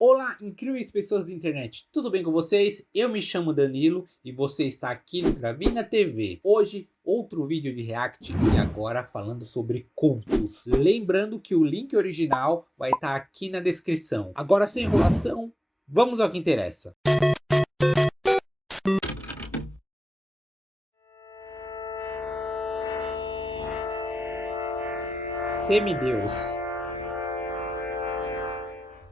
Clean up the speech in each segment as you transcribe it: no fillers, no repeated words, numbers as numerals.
Olá, incríveis pessoas da internet, tudo bem com vocês? Eu me chamo Danilo e você está aqui no Gravina TV. Hoje, outro vídeo de react e agora falando sobre cultos. Lembrando que o link original vai estar aqui na descrição. Agora, sem enrolação, vamos ao que interessa. Semideus.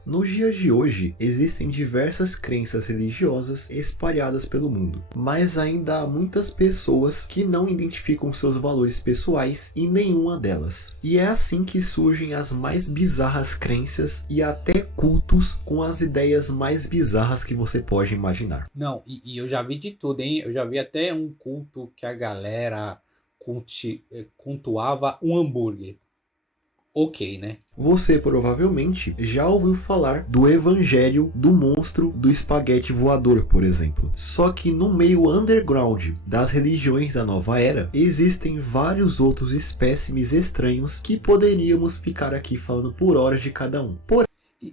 Nos dias de hoje, existem diversas crenças religiosas espalhadas pelo mundo, mas ainda há muitas pessoas que não identificam seus valores pessoais em nenhuma delas. E é assim que surgem as mais bizarras crenças e até cultos com as ideias mais bizarras que você pode imaginar. Não, e eu já vi de tudo, hein? Eu já vi até um culto que a galera cultuava um hambúrguer. Ok, né? Você provavelmente já ouviu falar do evangelho do monstro do espaguete voador, por exemplo. Só que no meio underground das religiões da nova era, existem vários outros espécimes estranhos que poderíamos ficar aqui falando por horas de cada um.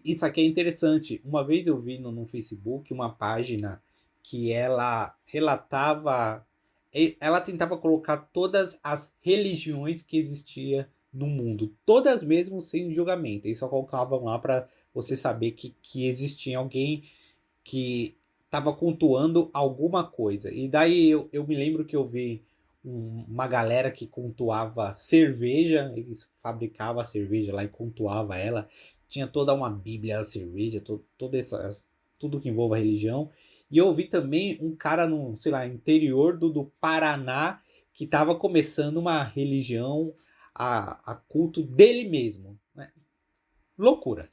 Isso aqui é interessante. Uma vez eu vi no Facebook uma página que ela relatava, ela tentava colocar todas as religiões que existiam no mundo, todas mesmo sem julgamento. Eles só colocavam lá para você saber que existia alguém que estava cultuando alguma coisa. E daí eu me lembro que eu vi uma galera que cultuava cerveja, eles fabricavam a cerveja lá e cultuava ela. Tinha toda uma bíblia da cerveja, tudo que envolve a religião. E eu vi também um cara no, sei lá, interior do Paraná que estava começando uma religião a culto dele mesmo, né? Loucura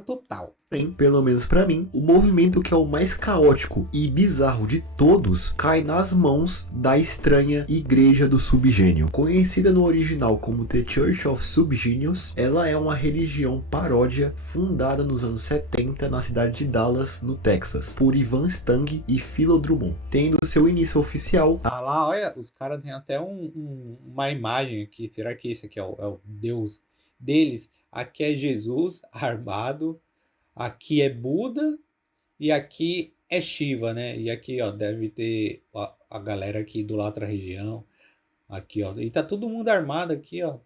total. Pelo menos pra mim, o movimento que é o mais caótico e bizarro de todos cai nas mãos da estranha Igreja do Subgênio. Conhecida no original como The Church of Subgenius, ela é uma religião paródia fundada nos anos 70 na cidade de Dallas, no Texas, por Ivan Stang e Philo Drummond, tendo seu início oficial. Ah lá, olha, os caras têm até uma imagem aqui. Será que esse aqui é o Deus deles? Aqui é Jesus armado, aqui é Buda e aqui é Shiva, né? E aqui, ó, deve ter a galera aqui do lado da região. Aqui, ó, e tá todo mundo armado aqui, ó.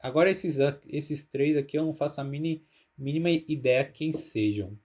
Agora esses três aqui eu não faço a mínima ideia quem sejam.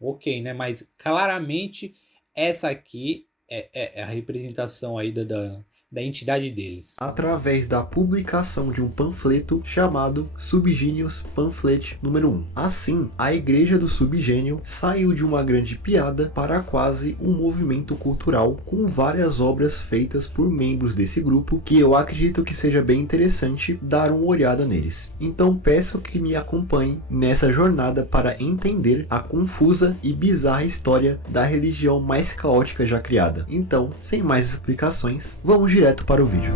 Ok, né? Mas claramente essa aqui é a representação aí da entidade deles. Através da publicação de um panfleto chamado Subgenius Pamphlet número 1. Assim, a Igreja do Subgênio saiu de uma grande piada para quase um movimento cultural com várias obras feitas por membros desse grupo que eu acredito que seja bem interessante dar uma olhada neles. Então peço que me acompanhem nessa jornada para entender a confusa e bizarra história da religião mais caótica já criada. Então, sem mais explicações, vamos direto para o vídeo.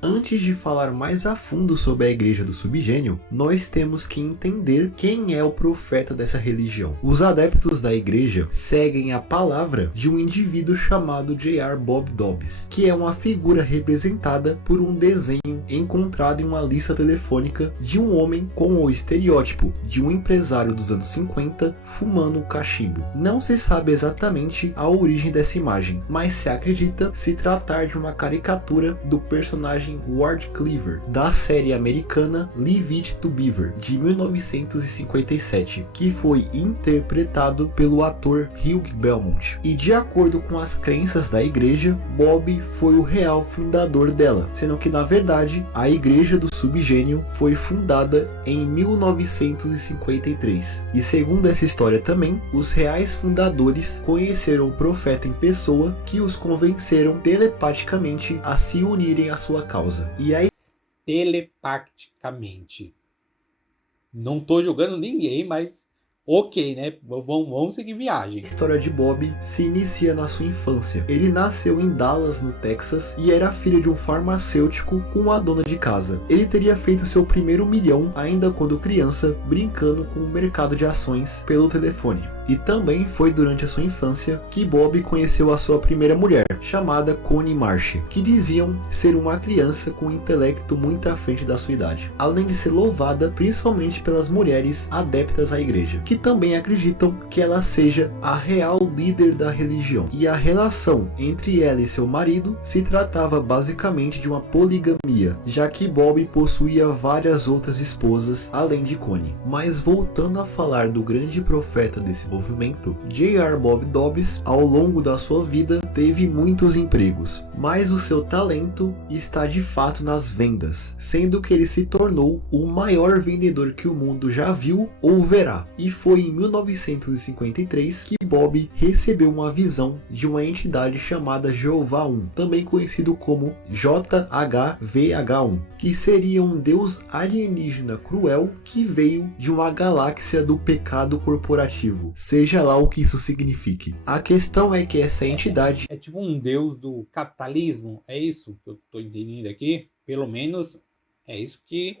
Antes de falar mais a fundo sobre a Igreja do Subgênio, nós temos que entender quem é o profeta dessa religião. Os adeptos da igreja seguem a palavra de um indivíduo chamado J.R. Bob Dobbs, que é uma figura representada por um desenho encontrado em uma lista telefônica de um homem com o estereótipo de um empresário dos anos 50 fumando um cachimbo. Não se sabe exatamente a origem dessa imagem, mas se acredita se tratar de uma caricatura do personagem Ward Cleaver, da série americana Leave It to Beaver, de 1957, que foi interpretado pelo ator Hugh Belmont. E de acordo com as crenças da igreja, Bob foi o real fundador dela, sendo que na verdade a Igreja do Subgênio foi fundada em 1953. E segundo essa história também, os reais fundadores conheceram o profeta em pessoa que os convenceram telepaticamente a se unirem à sua causa. E aí, telepaticamente. Não tô julgando ninguém, mas ok, né? Vamos seguir viagem. A história de Bob se inicia na sua infância. Ele nasceu em Dallas, no Texas, e era filho de um farmacêutico com uma dona de casa. Ele teria feito seu primeiro milhão ainda quando criança, brincando com o mercado de ações pelo telefone. E também foi durante a sua infância que Bob conheceu a sua primeira mulher, chamada Connie Marsh, que diziam ser uma criança com um intelecto muito à frente da sua idade, além de ser louvada principalmente pelas mulheres adeptas à igreja, que também acreditam que ela seja a real líder da religião. E a relação entre ela e seu marido se tratava basicamente de uma poligamia, já que Bob possuía várias outras esposas além de Connie. Mas voltando a falar do grande profeta desse movimento, J.R. Bob Dobbs, ao longo da sua vida, teve muitos empregos, mas o seu talento está de fato nas vendas, sendo que ele se tornou o maior vendedor que o mundo já viu ou verá. E foi em 1953 que Bob recebeu uma visão de uma entidade chamada Jeová 1, também conhecido como JHVH1, que seria um deus alienígena cruel que veio de uma galáxia do pecado corporativo, seja lá o que isso signifique. A questão é que essa entidade É tipo um deus do capitalismo, é isso que eu tô entendendo aqui? Pelo menos é isso que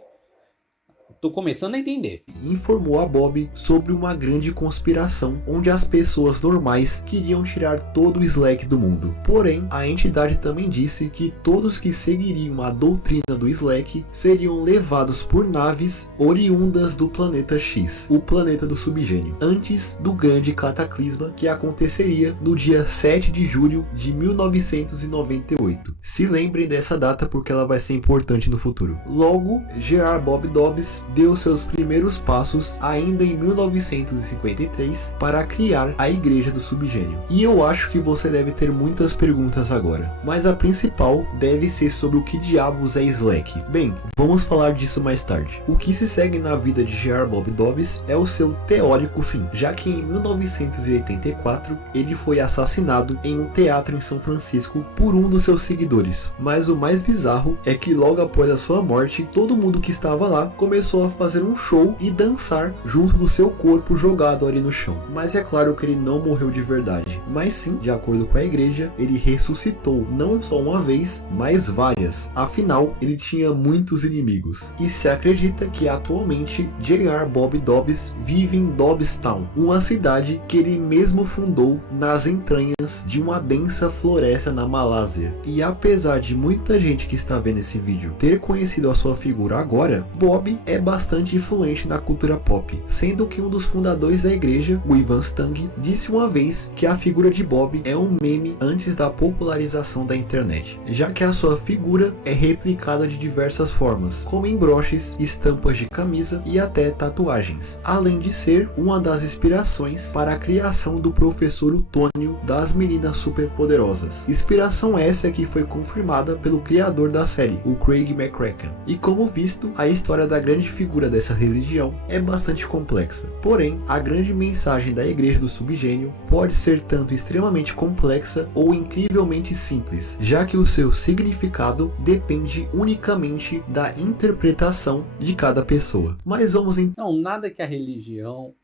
tô começando a entender. informou a Bob sobre uma grande conspiração onde as pessoas normais queriam tirar todo o Slack do mundo. Porém, a entidade também disse que todos que seguiriam a doutrina do Slack seriam levados por naves oriundas do planeta X, o planeta do subgênio, antes do grande cataclisma que aconteceria no dia 7 de julho de 1998. Se lembrem dessa data porque ela vai ser importante no futuro. Logo, J.R. Bob Dobbs deu seus primeiros passos ainda em 1953 para criar a Igreja do Subgênio. E eu acho que você deve ter muitas perguntas agora, mas a principal deve ser sobre o que diabos é Slack. Bem, vamos falar disso mais tarde. O que se segue na vida de J.R. Bob Dobbs é o seu teórico fim, já que em 1984 ele foi assassinado em um teatro em São Francisco por um dos seus seguidores. Mas o mais bizarro é que logo após a sua morte, todo mundo que estava lá começou a fazer um show e dançar junto do seu corpo jogado ali no chão. Mas é claro que ele não morreu de verdade, mas sim, de acordo com a igreja, ele ressuscitou não só uma vez, mas várias. Afinal, ele tinha muitos inimigos. E se acredita que atualmente J.R. Bob Dobbs vive em Dobbstown, uma cidade que ele mesmo fundou nas entranhas de uma densa floresta na Malásia. E apesar de muita gente que está vendo esse vídeo ter conhecido a sua figura agora, Bob é bastante influente na cultura pop, sendo que um dos fundadores da igreja, o Ivan Stang, disse uma vez que a figura de Bob é um meme antes da popularização da internet, já que a sua figura é replicada de diversas formas, como em broches, estampas de camisa e até tatuagens, além de ser uma das inspirações para a criação do professor Utônio das Meninas Superpoderosas. Inspiração essa que foi confirmada pelo criador da série, o Craig McCracken. E como visto, a história da grande figura dessa religião é bastante complexa. Porém, a grande mensagem da Igreja do Subgênio pode ser tanto extremamente complexa ou incrivelmente simples, já que o seu significado depende unicamente da interpretação de cada pessoa. Mas vamos Não, nada que a religião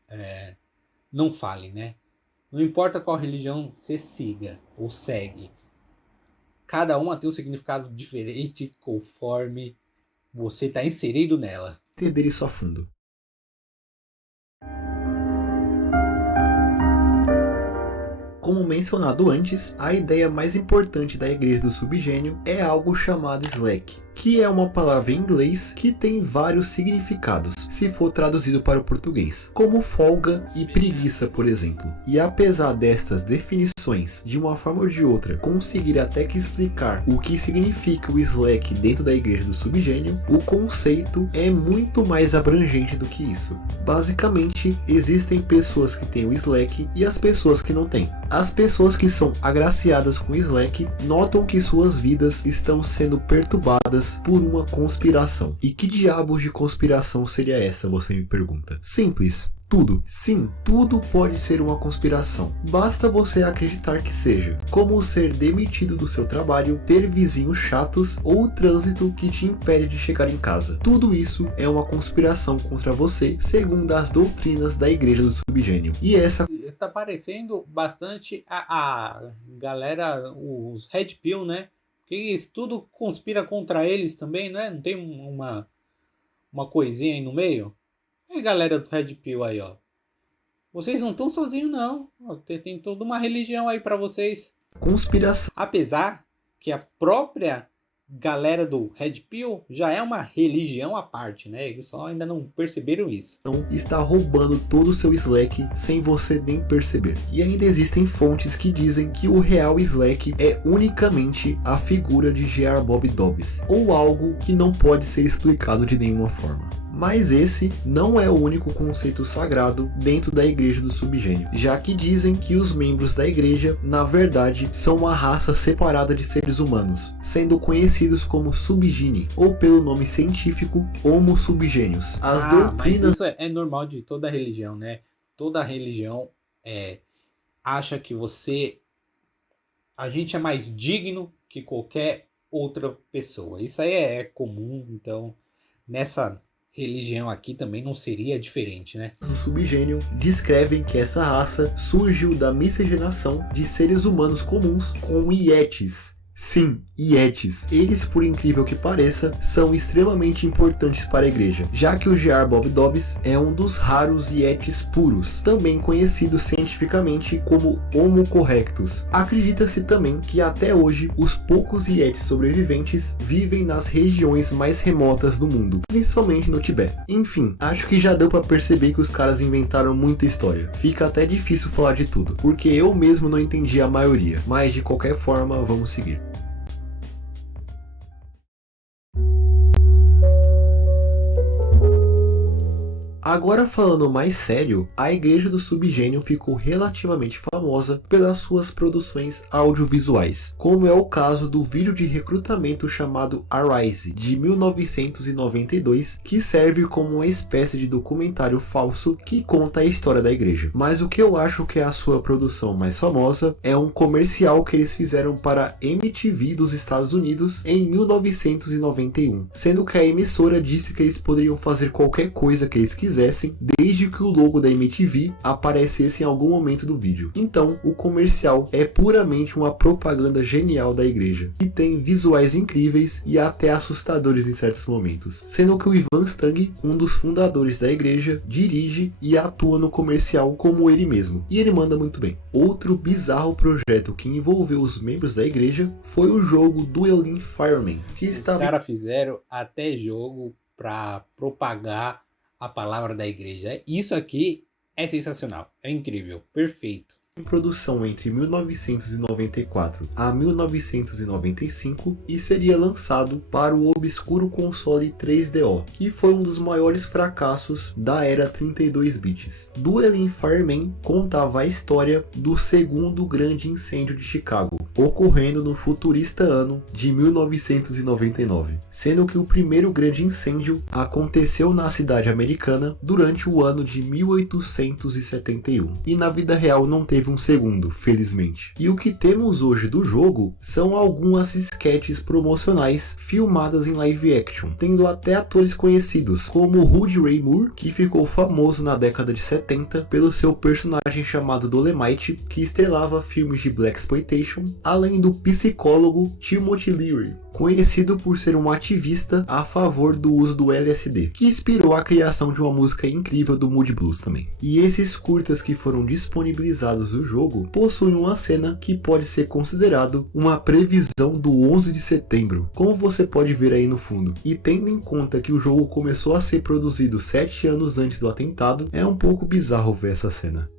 não fale, né? Não importa qual religião você siga ou segue. Cada uma tem um significado diferente conforme você está inserido nela. entender isso a fundo. Como mencionado antes, a ideia mais importante da Igreja do Subgênio é algo chamado Slack, que é uma palavra em inglês que tem vários significados, se for traduzido para o português, como folga e preguiça, por exemplo. E apesar destas definições, de uma forma ou de outra, conseguir até que explicar o que significa o Slack dentro da Igreja do Subgênio, o conceito é muito mais abrangente do que isso. Basicamente, existem pessoas que têm o Slack e as pessoas que não têm. As pessoas que são agraciadas com o Slack notam que suas vidas estão sendo perturbadas por uma conspiração. E que diabos de conspiração seria essa, você me pergunta? Simples. Tudo. Sim, tudo pode ser uma conspiração. Basta você acreditar que seja. Como ser demitido do seu trabalho, ter vizinhos chatos ou o trânsito que te impede de chegar em casa. Tudo isso é uma conspiração contra você, segundo as doutrinas da Igreja do Subgênio. E essa Tá parecendo bastante a galera, os Red Pill, né? Que isso tudo conspira contra eles também, né? Não tem uma coisinha aí no meio? E a galera do Red Pill aí, ó. vocês não estão sozinhos não. Ó, tem toda uma religião aí para vocês. Conspiração Apesar que a própria galera do Red Pill já é uma religião à parte, né? Eles só ainda não perceberam isso. está roubando todo o seu Slack sem você nem perceber. E ainda existem fontes que dizem que o real Slack é unicamente a figura de J.R. Bob Dobbs, ou algo que não pode ser explicado de nenhuma forma. Mas esse não é o único conceito sagrado dentro da Igreja do Subgênio, já que dizem que os membros da igreja, na verdade, são uma raça separada de seres humanos, sendo conhecidos como Subgini, ou pelo nome científico, Homo Subgenius. As doutrinas... Mas isso é normal de toda religião, né? Toda religião acha que a gente é mais digno que qualquer outra pessoa. Isso aí é comum, então nessa religião aqui também não seria diferente, né? do subgênio descrevem que essa raça surgiu da miscigenação de seres humanos comuns com Yetis. Sim, Yetis. Eles, por incrível que pareça, são extremamente importantes para a igreja, já que o J.R. Bob Dobbs é um dos raros Yetis puros, também conhecido cientificamente como Homo correctus. Acredita-se também que até hoje os poucos Yetis sobreviventes vivem nas regiões mais remotas do mundo, principalmente no Tibete. Enfim, acho que já deu para perceber que os caras inventaram muita história. Fica até difícil falar de tudo, porque eu mesmo não entendi a maioria, mas de qualquer forma, vamos seguir. Agora falando mais sério, a Igreja do Subgênio ficou relativamente famosa pelas suas produções audiovisuais, como é o caso do vídeo de recrutamento chamado Arise, de 1992, que serve como uma espécie de documentário falso que conta a história da igreja. Mas o que eu acho que é a sua produção mais famosa é um comercial que eles fizeram para a MTV dos Estados Unidos em 1991, sendo que a emissora disse que eles poderiam fazer qualquer coisa que eles quisessem, desde que o logo da MTV aparecesse em algum momento do vídeo. Então, o comercial é puramente uma propaganda genial da igreja, e tem visuais incríveis e até assustadores em certos momentos, sendo que o Ivan Stang, um dos fundadores da igreja, dirige e atua no comercial como ele mesmo, e ele manda muito bem. Outro bizarro projeto que envolveu os membros da igreja foi o jogo Dueling Fireman, que estava... Os caras fizeram até jogo para propagar a palavra da igreja. Isso aqui é sensacional, é incrível, perfeito. Em produção entre 1994 a 1995 e seria lançado para o obscuro console 3DO, que foi um dos maiores fracassos da era 32 bits. Dueling Fireman contava a história do segundo grande incêndio de Chicago, ocorrendo no futurista ano de 1999, sendo que o primeiro grande incêndio aconteceu na cidade americana durante o ano de 1871, e na vida real não teve um segundo, felizmente. E o que temos hoje do jogo são algumas sketches promocionais filmadas em live action, tendo até atores conhecidos, como Rudy Ray Moore, que ficou famoso na década de 70 pelo seu personagem chamado Dolemite, que estrelava filmes de blaxploitation, além do psicólogo Timothy Leary, conhecido por ser um ativista a favor do uso do LSD, que inspirou a criação de uma música incrível do Moody Blues também. E esses curtas que foram disponibilizados no jogo possuem uma cena que pode ser considerado uma previsão do 11 de setembro, como você pode ver aí no fundo. E tendo em conta que o jogo começou a ser produzido 7 anos antes do atentado, é um pouco bizarro ver essa cena.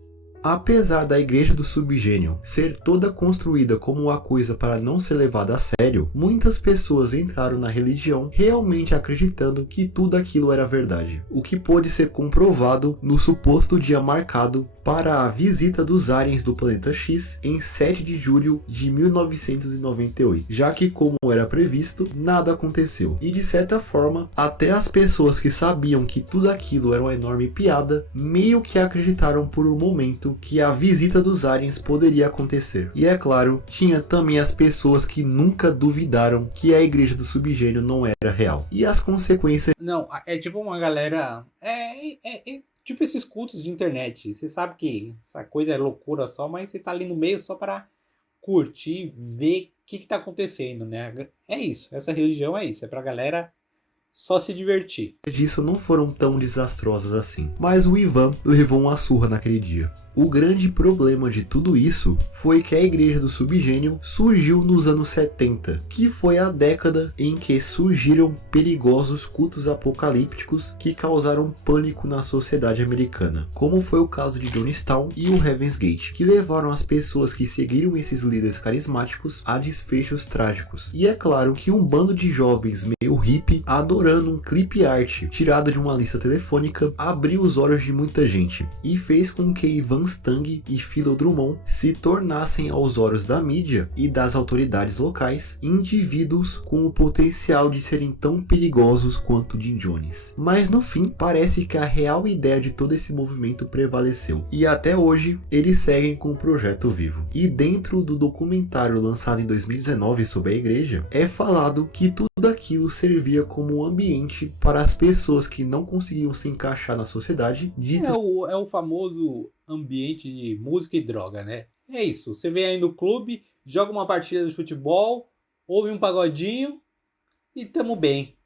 Apesar da Igreja do Subgênio ser toda construída como uma coisa para não ser levada a sério, muitas pessoas entraram na religião realmente acreditando que tudo aquilo era verdade, o que pôde ser comprovado no suposto dia marcado para a visita dos aliens do planeta X em 7 de julho de 1998, já que, como era previsto, nada aconteceu. E de certa forma, até as pessoas que sabiam que tudo aquilo era uma enorme piada, meio que acreditaram por um momento que a visita dos aliens poderia acontecer. E é claro, tinha também as pessoas que nunca duvidaram que a Igreja do Subgênio não era real. E as consequências... Não, é tipo uma galera... Tipo esses cultos de internet. Você sabe que essa coisa é loucura só, mas você tá ali no meio só para curtir, ver o que tá acontecendo, né? É isso. Essa religião é isso. É pra galera só se divertir. Disso não foram tão desastrosas assim. Mas o Ivan levou uma surra naquele dia. O grande problema de tudo isso foi que a Igreja do Subgênio surgiu nos anos 70, que foi a década em que surgiram perigosos cultos apocalípticos que causaram pânico na sociedade americana, como foi o caso de Jonestown e o Heaven's Gate, que levaram as pessoas que seguiram esses líderes carismáticos a desfechos trágicos. E é claro que um bando de jovens meio hippie, adorando um clip art tirado de uma lista telefônica, abriu os olhos de muita gente e fez com que Ivan Stang e Philo Drummond se tornassem aos olhos da mídia e das autoridades locais indivíduos com o potencial de serem tão perigosos quanto Jim Jones. Mas no fim, parece que a real ideia de todo esse movimento prevaleceu e até hoje eles seguem com o projeto vivo. E dentro do documentário lançado em 2019 sobre a igreja, é falado que tudo aquilo servia como um ambiente para as pessoas que não conseguiam se encaixar na sociedade. É o famoso ambiente de música e droga, né? É isso, você vem aí no clube, joga uma partida de futebol, ouve um pagodinho e tamo bem.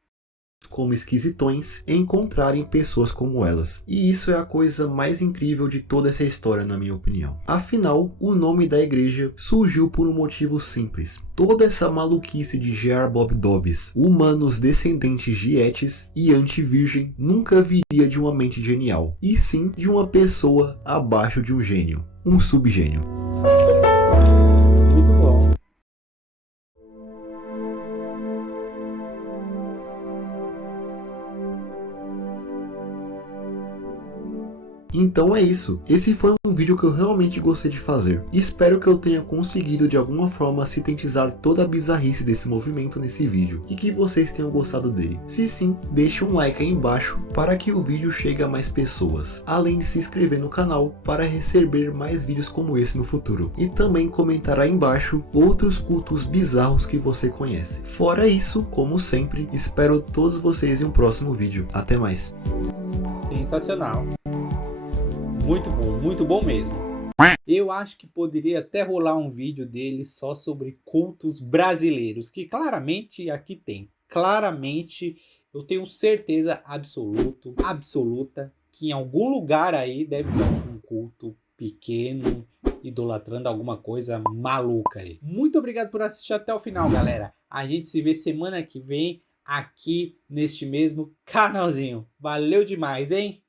Como esquisitões, encontrarem pessoas como elas. E isso é a coisa mais incrível de toda essa história, na minha opinião. Afinal, o nome da igreja surgiu por um motivo simples. Toda essa maluquice de J.R. Bob Dobbs, humanos descendentes de Etis e anti-virgem, nunca viria de uma mente genial, e sim de uma pessoa abaixo de um gênio, um subgênio. Muito bom. Então é isso, esse foi um vídeo que eu realmente gostei de fazer. Espero que eu tenha conseguido de alguma forma sintetizar toda a bizarrice desse movimento nesse vídeo e que vocês tenham gostado dele. Se sim, deixe um like aí embaixo para que o vídeo chegue a mais pessoas, além de se inscrever no canal para receber mais vídeos como esse no futuro. E também comentar aí embaixo outros cultos bizarros que você conhece. Fora isso, como sempre, espero todos vocês em um próximo vídeo. Até mais. Sensacional. Muito bom mesmo. Eu acho que poderia até rolar um vídeo dele só sobre cultos brasileiros, que claramente aqui tem. Claramente, eu tenho certeza absoluta, que em algum lugar aí deve ter um culto pequeno, idolatrando alguma coisa maluca aí. Muito obrigado por assistir até o final, galera. A gente se vê semana que vem aqui neste mesmo canalzinho. Valeu demais, hein?